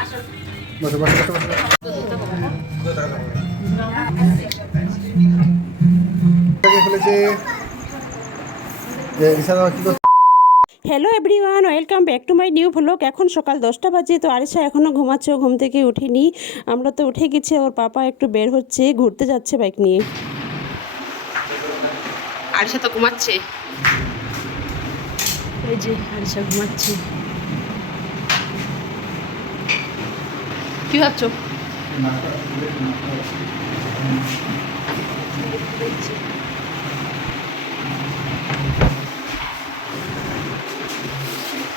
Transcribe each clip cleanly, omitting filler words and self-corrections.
বসো বসো বসো বসো। খুলেছে যে রিসাদা কি করছে? Hello everyone, welcome back to my new vlog. এখন সকাল 10টা বাজে, তো আরিশা এখনও ঘুমাচ্ছে, ঘুম থেকে উঠিনি। আমরা তো উঠে গেছি, ওর পাপা একটু বের হচ্ছে, ঘুরতে যাচ্ছে বাইক নিয়ে। আরিশা তো ঘুমাচ্ছে, এই যে আরিশা ঘুমাচ্ছে। কি ভাবছো?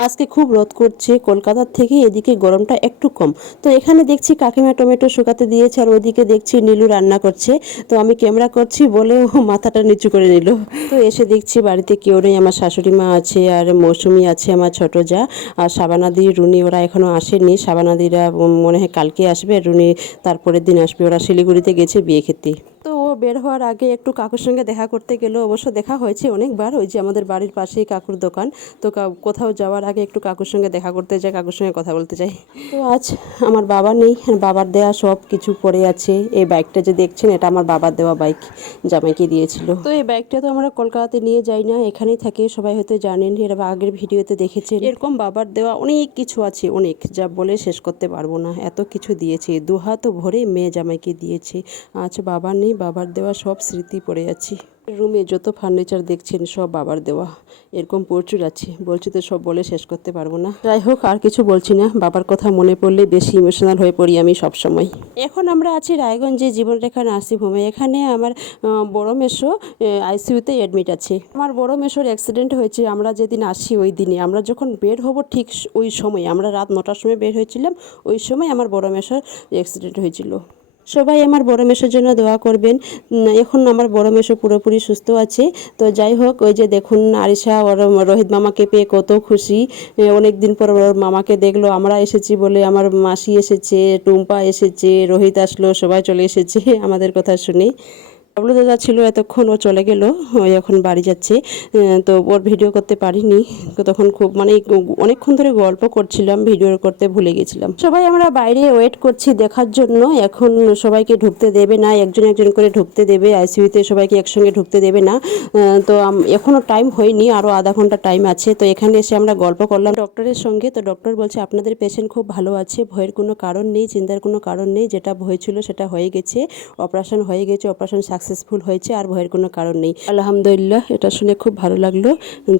আজকে খুব রোদ করছে, কলকাতার থেকে এদিকে গরমটা একটু কম। তো এখানে দেখছি কাকিমা টমেটো শুকাতে দিয়েছে, আর ওইদিকে দেখছি নীলু রান্না করছে। তো আমি ক্যামেরা করছি বলে ও মাথাটা নিচু করে নিল। তো এসে দেখছি বাড়িতে কেউ নেই, আমার শাশুড়ি মা আছে, আর মৌসুমি আছে, আমার ছোট যা, আর শাবানাদি, রুনি ওরা এখনও আসেনি। শাবানাদিরা মনে হয় কালকে আসবে, রুনি তারপরের দিন আসবে। ওরা শিলিগুড়িতে গেছে বিয়ে খেতে। তো ও বের হওয়ার আগে একটু কাকুর সঙ্গে দেখা করতে গেল। অবশ্য দেখা হয়েছে অনেকবার, ওই যে আমাদের বাড়ির পাশেই কাকুর দোকান। তো কোথাও যাওয়ার আগে একটু কাকুর সঙ্গে দেখা করতে যাই, কাকুর সঙ্গে কথা বলতে চাই। তো আজ আমার বাবা নেই, বাবার দেওয়া সব কিছু পড়ে আছে। এই বাইকটা যে দেখছেন, এটা আমার বাবার দেওয়া বাইক, জামাইকে দিয়েছিল। তো এই বাইকটা তো আমরা কলকাতাতে নিয়ে যাই না, এখানেই থাকে। সবাই হয়তো জানেন, এর আগের ভিডিওতে দেখেছেন। এরকম বাবার দেওয়া অনেক কিছু আছে, অনেক, যা বলে শেষ করতে পারবো না, এত কিছু দিয়েছে। দুহাত ভরে মেয়ে জামাইকে দিয়েছে। আজ বাবা নেই, বাবার দেওয়া সব স্মৃতি পড়ে আছি। রুমে যত ফার্নিচার দেখছেন সব বাবার দেওয়া, এরকম প্রচুর আছে। বলছি তো সব বলে শেষ করতে পারবো না। যাই হোক, আর কিছু বলছি না, বাবার কথা মনে পড়লে বেশি ইমোশনাল হয়ে পড়ি আমি সব সময়। এখন আমরা আছি রায়গঞ্জে জীবনরেখা নার্সিংহোমে। এখানে আমার বড় মেসো আইসিইউতে অ্যাডমিট আছে। আমার বড় মেসোর অ্যাক্সিডেন্ট হয়েছে। আমরা যেদিন আসি ওই দিনে, আমরা যখন বের হব ঠিক ওই সময়, আমরা রাত 9টার সময় বের হয়েছিলাম, ওই সময় আমার বড় মেসোর অ্যাক্সিডেন্ট হয়েছিল। সবাই আমার বড় মেসোর জন্য দোয়া করবেন। এখন আমার বড় মেসো পুরোপুরি সুস্থ আছে। তো যাই হোক, ওই যে দেখুন আরিশা ওর রোহিত মামাকে পেয়ে কত খুশি। অনেক দিন পর ওর মামাকে দেখলো। আমরা এসেছি বলে আমার মাসি এসেছে, টুম্পা এসেছে, রোহিত আসলো, সবাই চলে এসেছে আমাদের কথা শুনে। বাবলু দাদা ছিল এতক্ষণ, ও চলে গেল, ওই এখন বাড়ি যাচ্ছে। তো ওর ভিডিও করতে পারিনি, তো তখন খুব অনেকক্ষণ ধরে গল্প করছিলাম, ভিডিও করতে ভুলে গেছিলাম। সবাই আমরা বাইরে ওয়েট করছি দেখার জন্য। এখন সবাইকে ঢুকতে দেবে না, একজন একজন করে ঢুকতে দেবে। আইসিইউতে সবাইকে একসঙ্গে ঢুকতে দেবে না। তো এখনও টাইম হয়নি, আরও আধা ঘন্টা টাইম আছে। তো এখানে এসে আমরা গল্প করলাম ডক্টরের সঙ্গে। তো ডক্টর বলছে আপনাদের পেশেন্ট খুব ভালো আছে, ভয়ের কোনো কারণ নেই, চিন্তার কোনো কারণ নেই। যেটা ভয় ছিল সেটা হয়ে গেছে, অপারেশন হয়ে গেছে, অপারেশন সাকসেসফুল হয়েছে, আর ভয়ের কোনো কারণ নেই। আলহামদুলিল্লাহ, এটা শুনে খুব ভালো লাগলো,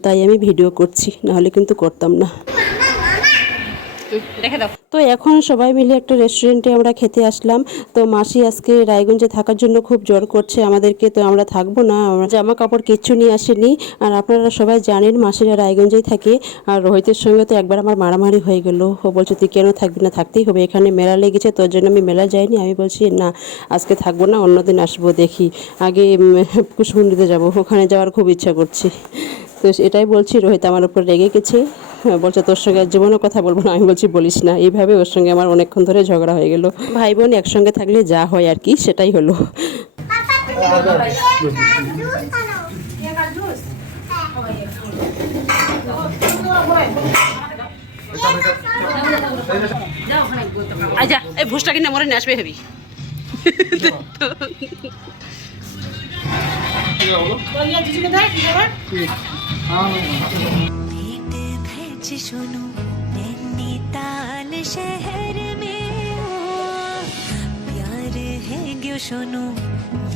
তাই আমি ভিডিও করছি, নাহলে কিন্তু করতাম না। তো এখন সবাই মিলে একটা রেস্টুরেন্টে আমরা খেতে আসলাম। তো মাসি আজকে রায়গঞ্জে থাকার জন্য খুব জোর করছে আমাদেরকে, তো আমরা থাকবো না, আমরা জামা কাপড় কিচ্ছু নিয়ে আসিনি। আর আপনারা সবাই জানেন মাসিরা রায়গঞ্জেই থাকে। আর রোহিতের সঙ্গে তো একবার আমার মারামারি হয়ে গেল। ও বলছে তুই কেন থাকবি না, থাকতেই হবে, এখানে মেলা লেগেছে, তোর জন্য আমি মেলা যাইনি। আমি বলছি না, আজকে থাকবো না, অন্যদিন আসবো, দেখি আগে কুশমুন্ডিতে যাবো, ওখানে যাওয়ার খুব ইচ্ছা করছে। তো এটাই বলছি, রোহিত আমার উপর রেগে গেছে, বলছে তোর সঙ্গে জীবনের কথা বলবো না। আমি বলছি বলিস না। এইভাবে ওর সঙ্গে আমার অনেকক্ষণ ধরে ঝগড়া হয়ে গেল। ভাই বোন একসঙ্গে থাকলে যা হয় আর কি, সেটাই হলো। আচ্ছা, এই ভুসটা কিনে মরে নিয়ে আসবে হেবি। सुनो नैनीताल शहर में ओ प्यार है क्यों सुनो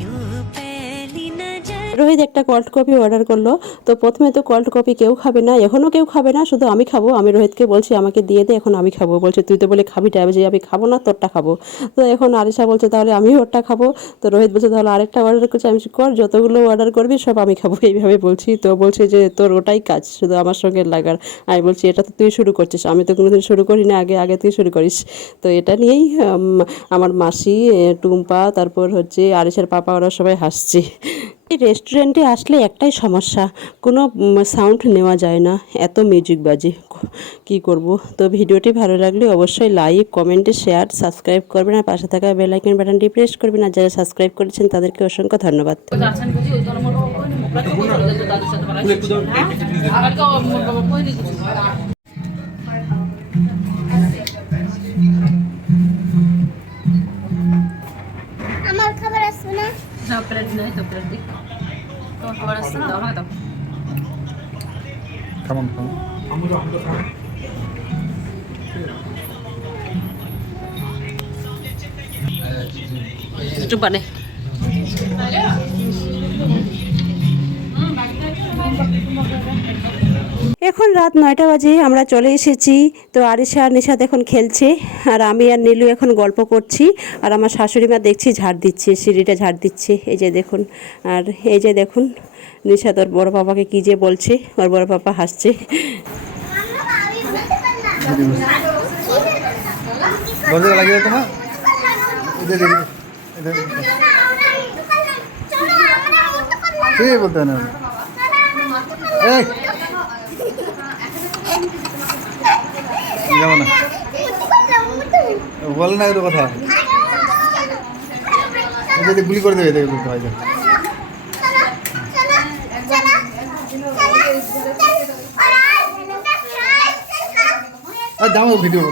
यूं पहली नजर। রোহিত একটা কোল্ড কফি অর্ডার করলো। তো প্রথমে তো কোল্ড কফি কেউ খাবে না, এখনও কেউ খাবে না, শুধু আমি খাবো। আমি রোহিতকে বলছি আমাকে দিয়ে দে, এখন আমি খাবো। বলছে তুই তো বলে খাবি টাইম, যে আমি খাবো না, তোরটা খাবো। তো এখন আরিশা বলছে তাহলে আমি ওরটা খাবো। তো রোহিত বলছে তাহলে আরেকটা অর্ডার করছি। আমি কর, যতগুলো অর্ডার করবি সব আমি খাবো, এইভাবে বলছি। তো বলছে যে তোর ওটাই কাজ, শুধু আমার সঙ্গে লাগার। আমি বলছি এটা তো তুই শুরু করছিস, আমি তো কোনোদিন শুরু করি না, আগে আগে তুই শুরু করিস। তো এটা নিয়েই আমার মাসি, টুম্পা, তারপর হচ্ছে আরিশার পাপা, ওরা সবাই হাসছে। এই রেস্টুরেন্টে আসলে একটাই সমস্যা, কোনো সাউন্ড নেওয়া যায় না, এত মিউজিক বাজে, কি করব। তো ভিডিওটি ভালো লাগলে অবশ্যই লাইক, কমেন্টে, শেয়ার, সাবস্ক্রাইব করবেন, আর পাশে থাকা বেল আইকন বাটনটি প্রেস করবেন। আর যারা সাবস্ক্রাইব করেছেন তাদেরকে অসংখ্য ধন্যবাদ। প্লেট নেই তো প্লেট দিই তোমার খাবার আসছে না আমাকে দাও কেমন কেমন একটু বানে এখন রাত 9টা বাজে, আমরা চলে এসেছি। তো আরিশা আর নিশাদ এখন খেলছে, আর আমি আর নীলু এখন গল্প করছি। আর আমার শাশুড়ি মা দেখছি ঝাড় দিচ্ছে, সিঁড়িটা ঝাড় দিচ্ছে। এই যে দেখুন, আর এই যে দেখুন নিশাদ ওর বড় পাপাকে কি যে বলছে, ওর বড় পাপা হাসছে। দরজা লাগিয়ে দাও না এদের এদের কে বলতে না এই যাবো না বলে না এর কথা যদি গুলি করে দেবে দেখে বলতে হয় আর যাবো ভিডিও